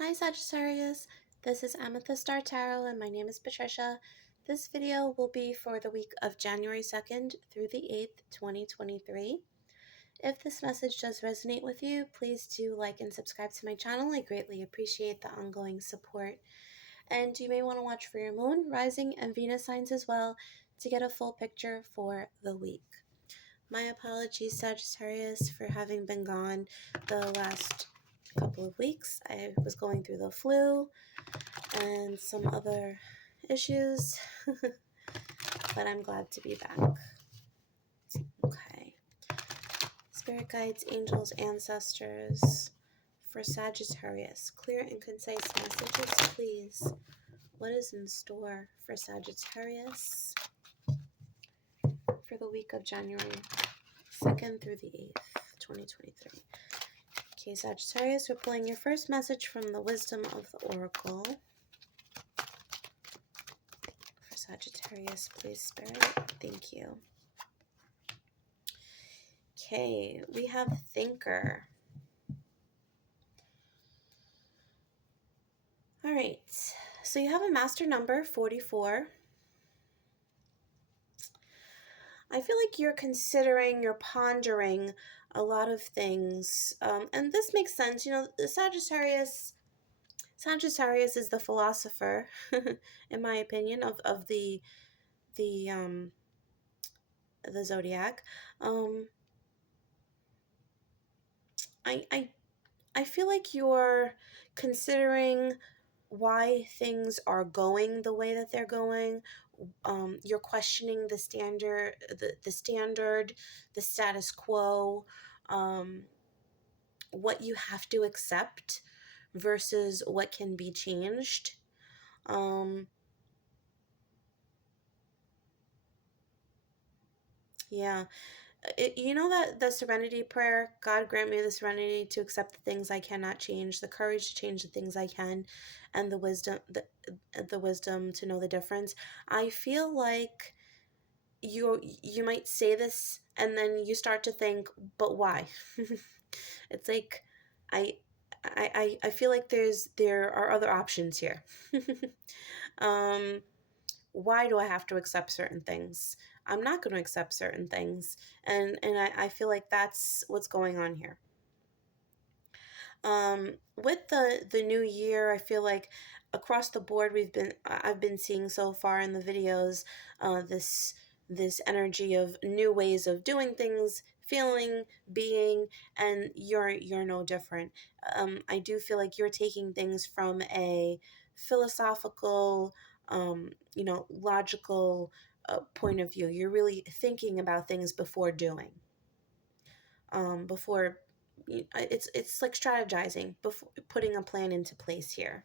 Hi Sagittarius, this is Amethyst Star Tarot and my name is Patricia. This video will be for the week of January 2nd through the 8th, 2023. If this message does resonate with you, please do like and subscribe to my channel. I greatly appreciate the ongoing support. And you may want to watch for your moon, rising, and Venus signs as well to get a full picture for the week. My apologies, Sagittarius, for having been gone the last couple of weeks. I was going through the flu and some other issues, but I'm glad to be back. Okay. Spirit guides, angels, ancestors for Sagittarius. Clear and concise messages, please. What is in store for Sagittarius for the week of January 2nd through the 8th, 2023? Okay, Sagittarius, we're pulling your first message from the wisdom of the oracle. For Sagittarius, please, Spirit. Thank you. Okay, we have Thinker. All right, so you have a master number, 44. I feel like you're considering, you're pondering a lot of things, and this makes sense. You know, the Sagittarius is the philosopher, in my opinion, of the zodiac. I feel like you're considering why things are going the way that they're going. You're questioning the standard, the status quo, what you have to accept versus what can be changed. Yeah. You know that the serenity prayer, God grant me the serenity to accept the things I cannot change, the courage to change the things I can, and the wisdom to know the difference. I feel like you might say this and then you start to think, but why? It's like I feel like there are other options here. Why do I have to accept certain things? I'm not going to accept certain things. And I feel like that's what's going on here. With the new year, I feel like across the board I've been seeing so far in the videos this energy of new ways of doing things, feeling, being, and you're no different. I do feel like you're taking things from a philosophical, logical point of view. You're really thinking about things before doing. It's like strategizing before putting a plan into place here.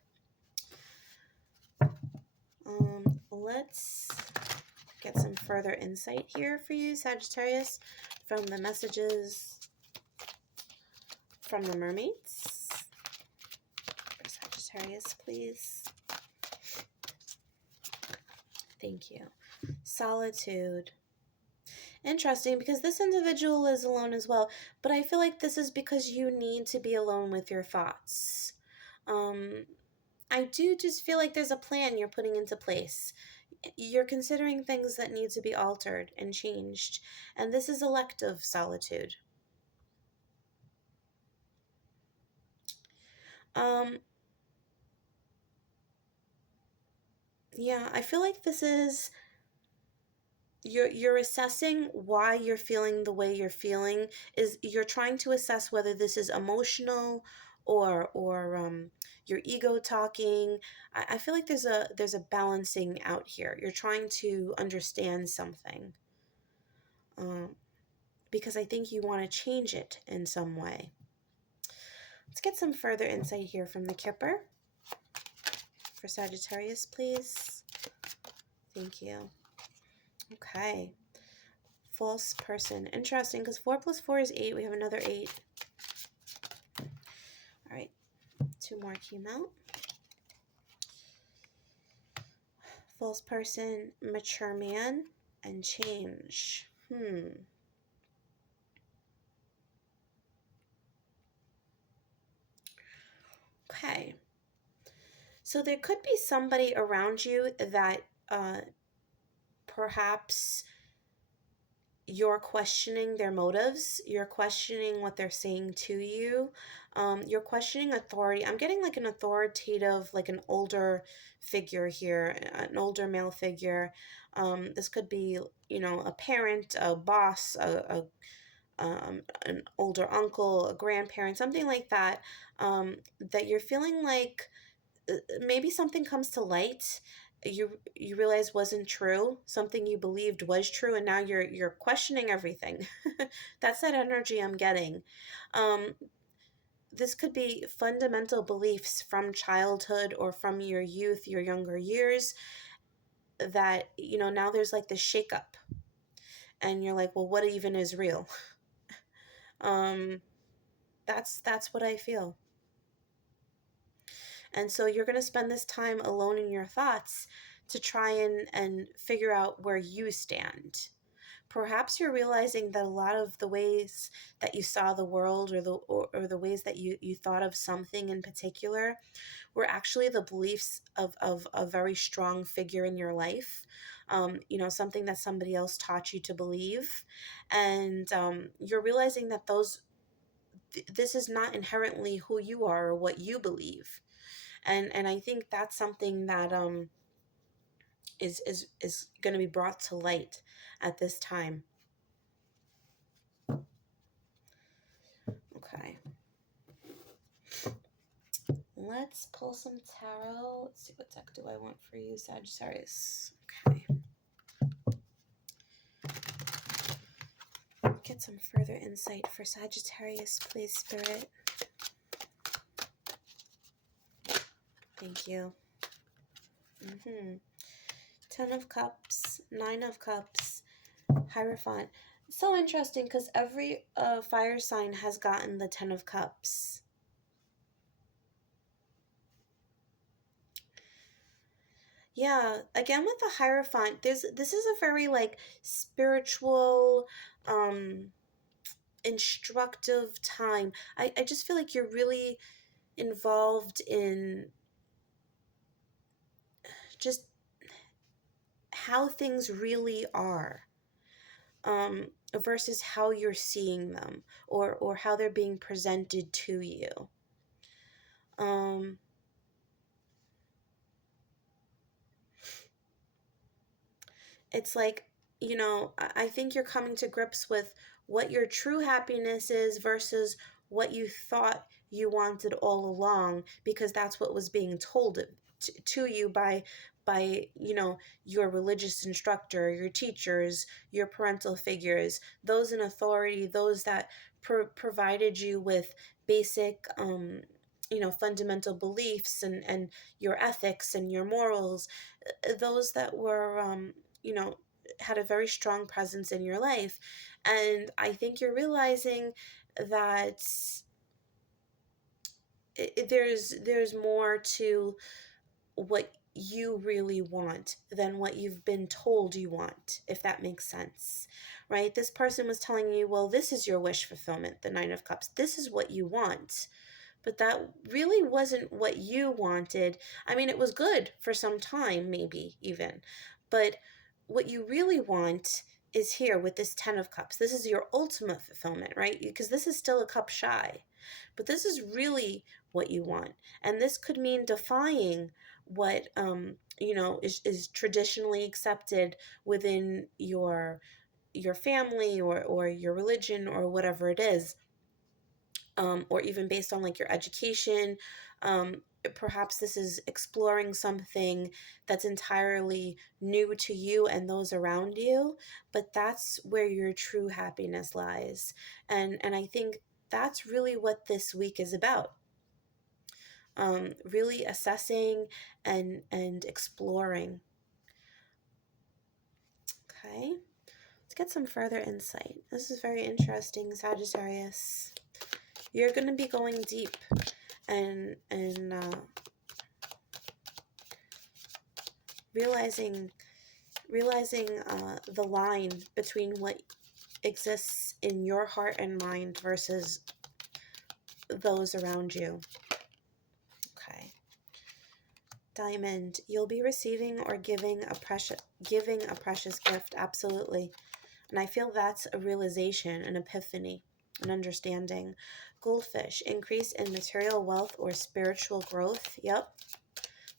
Let's get some further insight here for you, Sagittarius, from the messages from the mermaids. For Sagittarius, please. Thank you. Solitude. Interesting, because this individual is alone as well, but I feel like this is because you need to be alone with your thoughts. I do just feel like there's a plan you're putting into place. You're considering things that need to be altered and changed, and this is elective solitude. Yeah, I feel like this is you're assessing why you're feeling the way you're feeling. Is you're trying to assess whether this is emotional or your ego talking. I feel like there's a balancing out here. You're trying to understand something, because I think you want to change it in some way. Let's get some further insight here from the Kipper for Sagittarius, please. Thank you. Okay. False person. Interesting, because 4 plus 4 is 8. We have another 8. All right. 2 more came out. False person, mature man, and change. Okay. So there could be somebody around you that perhaps you're questioning their motives, you're questioning what they're saying to you, you're questioning authority. I'm getting like an authoritative, like an older figure here, an older male figure. This could be, a parent, a boss, an older uncle, a grandparent, something like that, that you're feeling like maybe something comes to light, you realize wasn't true, something you believed was true, and now you're questioning everything. That's that energy I'm getting. um this could be fundamental beliefs from childhood or from your youth, your younger years, that now there's like this shakeup, and you're like, well, what even is real? um that's what I feel. And so you're going to spend this time alone in your thoughts to try and figure out where you stand. Perhaps you're realizing that a lot of the ways that you saw the world, or the ways that you thought of something in particular, were actually the beliefs of a very strong figure in your life. Something that somebody else taught you to believe. And you're realizing that this is not inherently who you are or what you believe. And I think that's something that is going to be brought to light at this time. Okay, let's pull some tarot. Let's see, what deck do I want for you, Sagittarius? Okay, get some further insight for Sagittarius, please, Spirit. Thank you. 10 of Cups, 9 of Cups, Hierophant. So interesting, because every fire sign has gotten the 10 of Cups. Yeah, again with the Hierophant, this is a very like spiritual, instructive time. I just feel like you're really involved in just how things really are, versus how you're seeing them, or how they're being presented to you. It's like, I think you're coming to grips with what your true happiness is versus what you thought you wanted all along, because that's what was being told to you by your religious instructor, your teachers, your parental figures, those in authority, those that provided you with basic fundamental beliefs, and your ethics and your morals, those that were you know, had a very strong presence in your life. And I think you're realizing that there's more to what you really want than what you've been told you want, if that makes sense, right? This person was telling you, well, this is your wish fulfillment, the 9 of Cups. This is what you want. But that really wasn't what you wanted. I mean, it was good for some time, maybe even. But what you really want is here with this 10 of Cups. This is your ultimate fulfillment, right? Because this is still a cup shy. But this is really what you want. And this could mean defying what, is traditionally accepted within your family, or your religion, or whatever it is. Or even based on like your education. Perhaps this is exploring something that's entirely new to you and those around you, but that's where your true happiness lies. And I think that's really what this week is about. Really assessing and exploring. Okay, let's get some further insight. This is very interesting, Sagittarius. You're going to be going deep and realizing the line between what exists in your heart and mind versus those around you. Okay. Diamond, you'll be receiving or giving a precious gift, absolutely. And I feel that's a realization, an epiphany, an understanding. Goldfish, increase in material wealth or spiritual growth. Yep,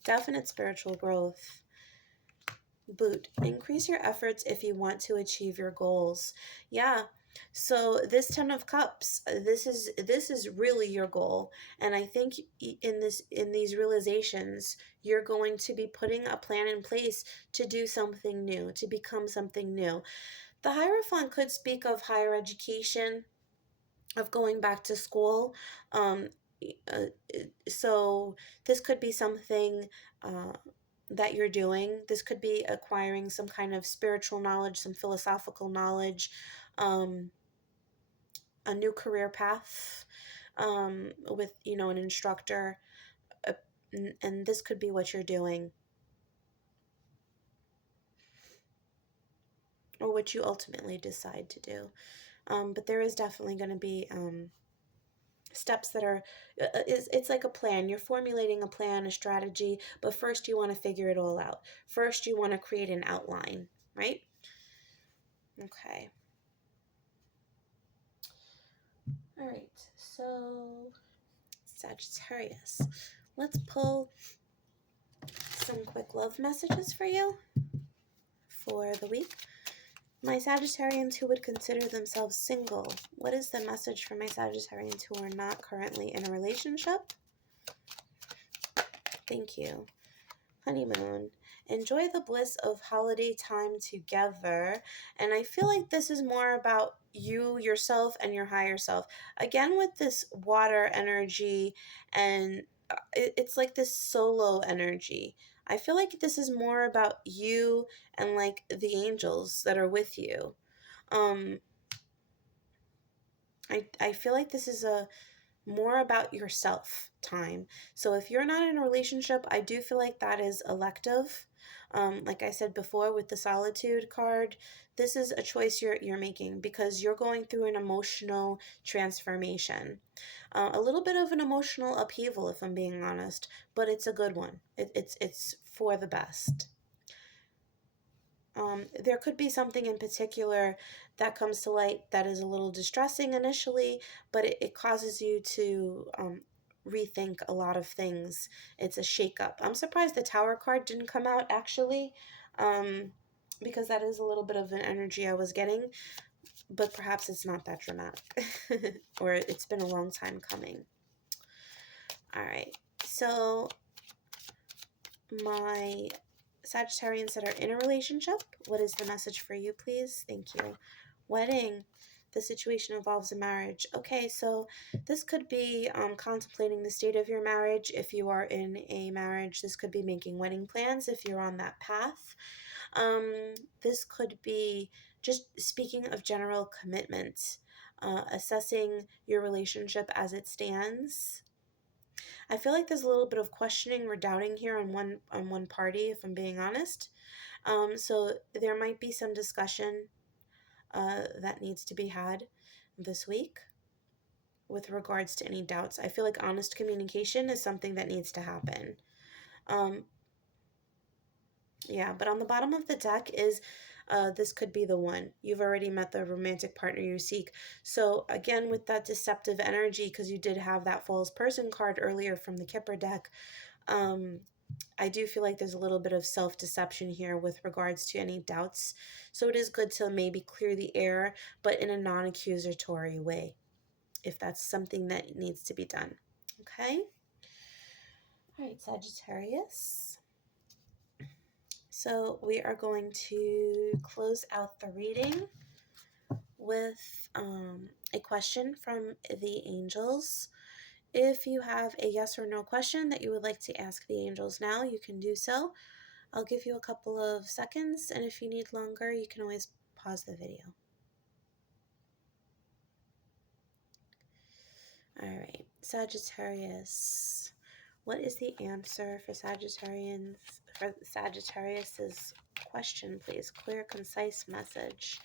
definite spiritual growth. Boot, increase your efforts if you want to achieve your goals. Yeah. So this 10 of cups, this is really your goal. And I think in these realizations, you're going to be putting a plan in place to do something new, to become something new. The Hierophant could speak of higher education, of going back to school. Um, uh, so this could be something that you're doing. This could be acquiring some kind of spiritual knowledge, some philosophical knowledge, um, a new career path with, an instructor. Uh, and this could be what you're doing, or what you ultimately decide to do. But there is definitely going to be steps that are, it's like a plan. You're formulating a plan, a strategy, but first you want to figure it all out. First you want to create an outline, right? Okay. All right, so Sagittarius, let's pull some quick love messages for you for the week. My Sagittarians who would consider themselves single, what is the message for my Sagittarians who are not currently in a relationship? Thank you. Honeymoon, enjoy the bliss of holiday time together. And I feel like this is more about you, yourself, and your higher self. Again, with this water energy, and it's like this solo energy. I feel like this is more about you and like the angels that are with you. I feel like this is a more about yourself time. So if you're not in a relationship, I do feel like that is elective. Like I said before with the solitude card, this is a choice you're making because you're going through an emotional transformation. A little bit of an emotional upheaval, if I'm being honest, but it's a good one. It's for the best. There could be something in particular that comes to light that is a little distressing initially, but it causes you to rethink a lot of things. It's a shakeup. I'm surprised the Tower card didn't come out actually, because that is a little bit of an energy I was getting, but perhaps it's not that dramatic, or it's been a long time coming. All right, so my Sagittarians that are in a relationship, what is the message for you, please? Thank you. Wedding, the situation involves a marriage. Okay, so this could be contemplating the state of your marriage if you are in a marriage. This could be making wedding plans if you're on that path. This could be just speaking of general commitment, assessing your relationship as it stands. I feel like there's a little bit of questioning or doubting here on one party, if I'm being honest. So there might be some discussion that needs to be had this week with regards to any doubts. I feel like honest communication is something that needs to happen. Yeah, but on the bottom of the deck is this could be the one. You've already met the romantic partner you seek. So again, with that deceptive energy, because you did have that false person card earlier from the Kipper deck, I do feel like there's a little bit of self-deception here with regards to any doubts. So it is good to maybe clear the air, but in a non-accusatory way, if that's something that needs to be done. Okay? All right, Sagittarius. So we are going to close out the reading with a question from the angels. If you have a yes or no question that you would like to ask the angels now, you can do so. I'll give you a couple of seconds, and if you need longer, you can always pause the video. All right, Sagittarius. What is the answer for Sagittarians, for Sagittarius's question, please? Clear, concise message.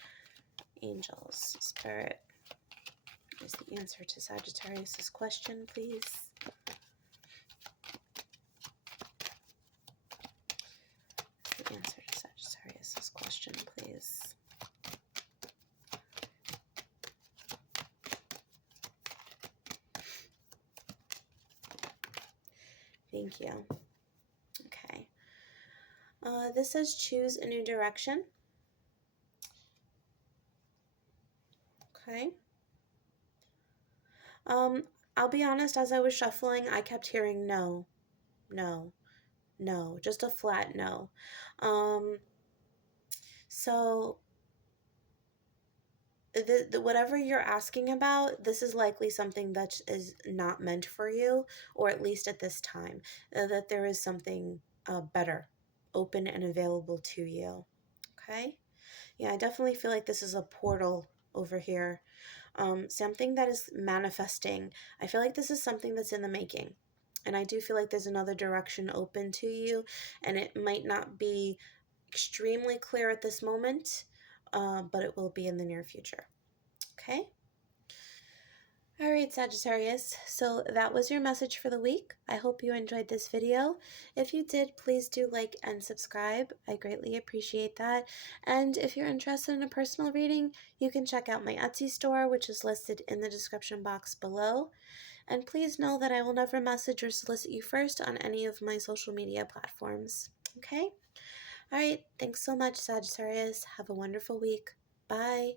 Angels, Spirit. What is the answer to Sagittarius's question, please? Thank you. Okay. This says choose a new direction. Okay. I'll be honest, as I was shuffling, I kept hearing no, no, no, just a flat no. So whatever you're asking about, this is likely something that is not meant for you, or at least at this time, that there is something better open and available to you. Okay? Yeah, I definitely feel like this is a portal over here. Something that is manifesting. I feel like this is something that's in the making. And I do feel like there's another direction open to you, and it might not be extremely clear at this moment, but it will be in the near future. Okay? All right, Sagittarius. So that was your message for the week. I hope you enjoyed this video. If you did, please do like and subscribe. I greatly appreciate that. And if you're interested in a personal reading, you can check out my Etsy store, which is listed in the description box below. And please know that I will never message or solicit you first on any of my social media platforms. Okay? All right. Thanks so much, Sagittarius. Have a wonderful week. Bye.